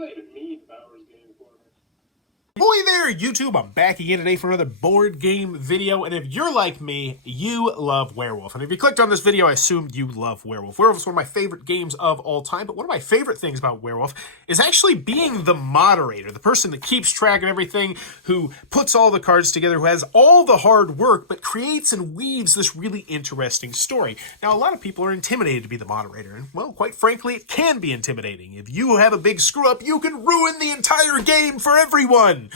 not even need Bauer's game for me. Boy there, YouTube, I'm back again today for another board game video, and if you're like me, you love Werewolf. And if you clicked on this video, I assume you love Werewolf. Werewolf is one of my favorite games of all time, but one of my favorite things about Werewolf is actually being the moderator, the person that keeps track of everything, who puts all the cards together, who has all the hard work, but creates and weaves this really interesting story. Now, a lot of people are intimidated to be the moderator, and, well, quite frankly, it can be intimidating. If you have a big screw-up, you can ruin the entire game for everyone,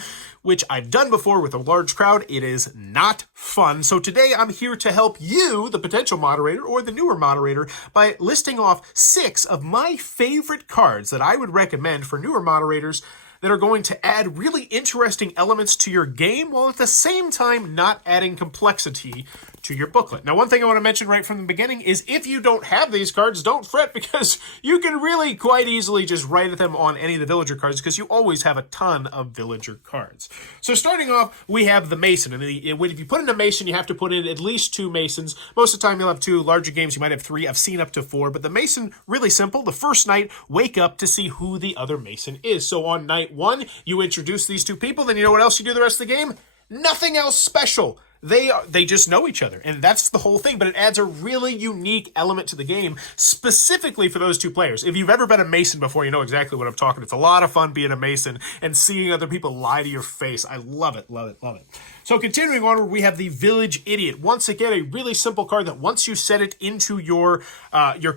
which I've done before with a large crowd. It is not fun. So today I'm here to help you, the potential moderator or the newer moderator, by listing off 6 of my favorite cards that I would recommend for newer moderators that are going to add really interesting elements to your game while at the same time not adding complexity to your booklet. Now, one thing I want to mention right from the beginning is if you don't have these cards, don't fret, because you can really quite easily just write them on any of the villager cards because you always have a ton of villager cards. So starting off, we have the Mason. And if you put in a Mason, you have to put in at least 2 Masons. Most of the time you'll have 2. Larger games, you might have 3. I've seen up to 4. But the Mason, really simple. The first night, wake up to see who the other Mason is. So on night 1, you introduce these 2 people. Then you know what else you do the rest of the game? Nothing else special. They just know each other, and that's the whole thing, but it adds a really unique element to the game, specifically for those 2 players. If you've ever been a Mason before, you know exactly what I'm talking. It's a lot of fun being a Mason and seeing other people lie to your face. I love it, love it, love it. So continuing onward, we have the Village Idiot. Once again, a really simple card that once you set it into your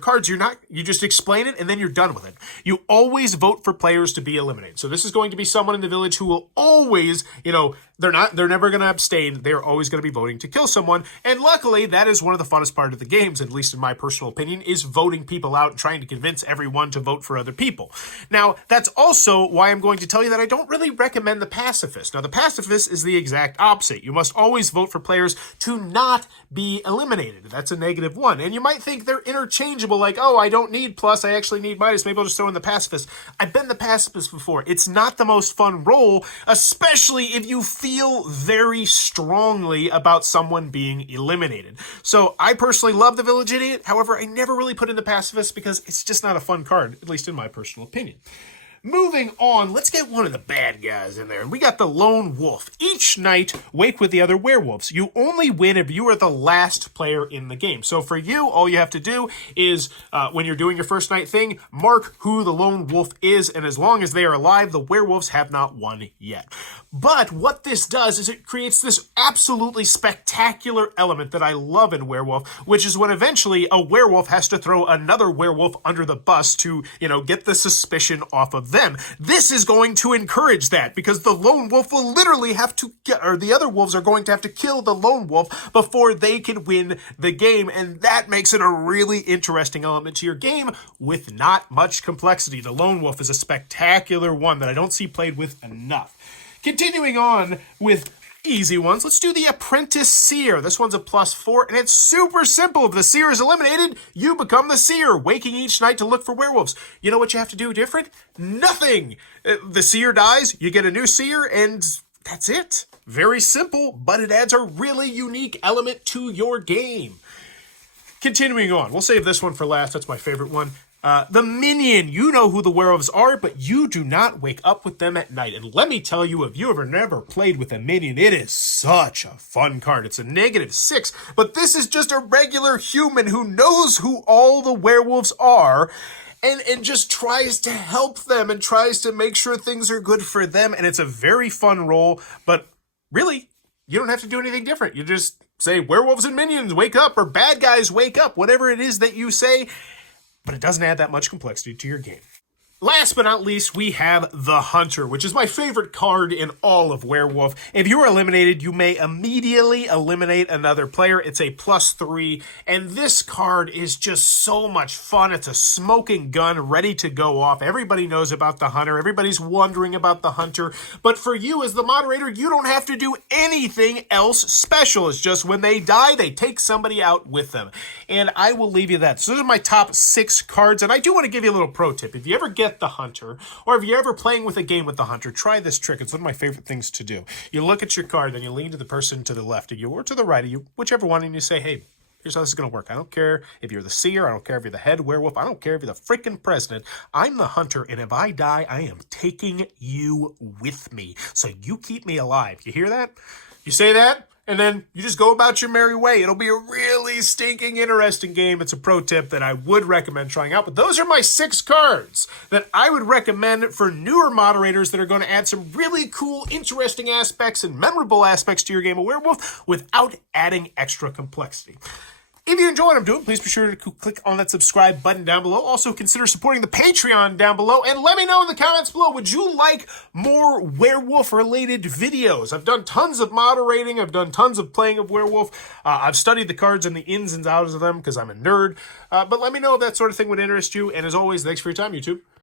cards, you just explain it and then you're done with it. You always vote for players to be eliminated. So this is going to be someone in the village who will always, they're never going to abstain. They're always going to be voting to kill someone. And luckily, that is one of the funnest part of the games, at least in my personal opinion, is voting people out and trying to convince everyone to vote for other people. Now, that's also why I'm going to tell you that I don't really recommend the Pacifist. Now, the Pacifist is the exact opposite. You must always vote for players to not be eliminated. That's a -1. And you might think they're interchangeable, like, oh, I don't need plus, I actually need minus. Maybe I'll just throw in the Pacifist. I've been the Pacifist before. It's not the most fun role, especially if you feel very strongly about someone being eliminated. So I personally love the Village Idiot. However, I never really put in the Pacifist because it's just not a fun card, at least in my personal opinion. Moving on, let's get one of the bad guys in there. And we got the Lone Wolf. Each night, wake with the other werewolves. You only win if you are the last player in the game. So for you, all you have to do is, when you're doing your first night thing, mark who the Lone Wolf is, and as long as they are alive, the werewolves have not won yet. But what this does is it creates this absolutely spectacular element that I love in Werewolf, which is when eventually a werewolf has to throw another werewolf under the bus to, get the suspicion off of them. This is going to encourage that because the lone wolf will literally have to the other wolves are going to have to kill the lone wolf before they can win the game, and that makes it a really interesting element to your game with not much complexity. The lone wolf is a spectacular one that I don't see played with enough. Continuing on with easy ones, let's do the Apprentice Seer. This one's a +4, and it's super simple. If the Seer is eliminated, you become the Seer, waking each night to look for werewolves. You know what you have to do different? Nothing! The Seer dies, you get a new Seer, and that's it. Very simple, but it adds a really unique element to your game. Continuing on, we'll save this one for last. That's my favorite one. The Minion. You know who the werewolves are, but you do not wake up with them at night. And let me tell you, if you ever never played with a Minion, it is such a fun card. It's a -6, but this is just a regular human who knows who all the werewolves are and just tries to help them and tries to make sure things are good for them. And it's a very fun role, but really, you don't have to do anything different. You just say, werewolves and minions, wake up, or bad guys, wake up, whatever it is that you say. But it doesn't add that much complexity to your game. Last but not least, we have the Hunter, which is my favorite card in all of Werewolf. If you are eliminated, you may immediately eliminate another player. It's a +3, and this card is just so much fun. It's a smoking gun ready to go off. Everybody knows about the Hunter. Everybody's wondering about the Hunter. But for you as the moderator, you don't have to do anything else special. It's just when they die, they take somebody out with them. And I will leave you that. So those are my top 6 cards, and I do want to give you a little pro tip. If you ever get the Hunter, or if you're ever playing with a game with the Hunter, try this trick. It's one of my favorite things to do. You look at your card, then you lean to the person to the left of you or to the right of you, whichever one, and you say, hey, Here's how this is going to work. I don't care if you're the seer. I don't care if you're the head werewolf. I don't care if you're the freaking president. I'm the hunter, and if I die, I am taking you with me. So you keep me alive. You hear that? You say that, and then you just go about your merry way. It'll be a really stinking interesting game. It's a pro tip that I would recommend trying out. But those are my 6 cards that I would recommend for newer moderators that are going to add some really cool, interesting aspects and memorable aspects to your game of Werewolf without adding extra complexity. If you enjoy what I'm doing, please be sure to click on that subscribe button down below. Also, consider supporting the Patreon down below. And let me know in the comments below, would you like more werewolf-related videos? I've done tons of moderating. I've done tons of playing of werewolf. I've studied the cards and the ins and outs of them because I'm a nerd. But let me know if that sort of thing would interest you. And as always, thanks for your time, YouTube.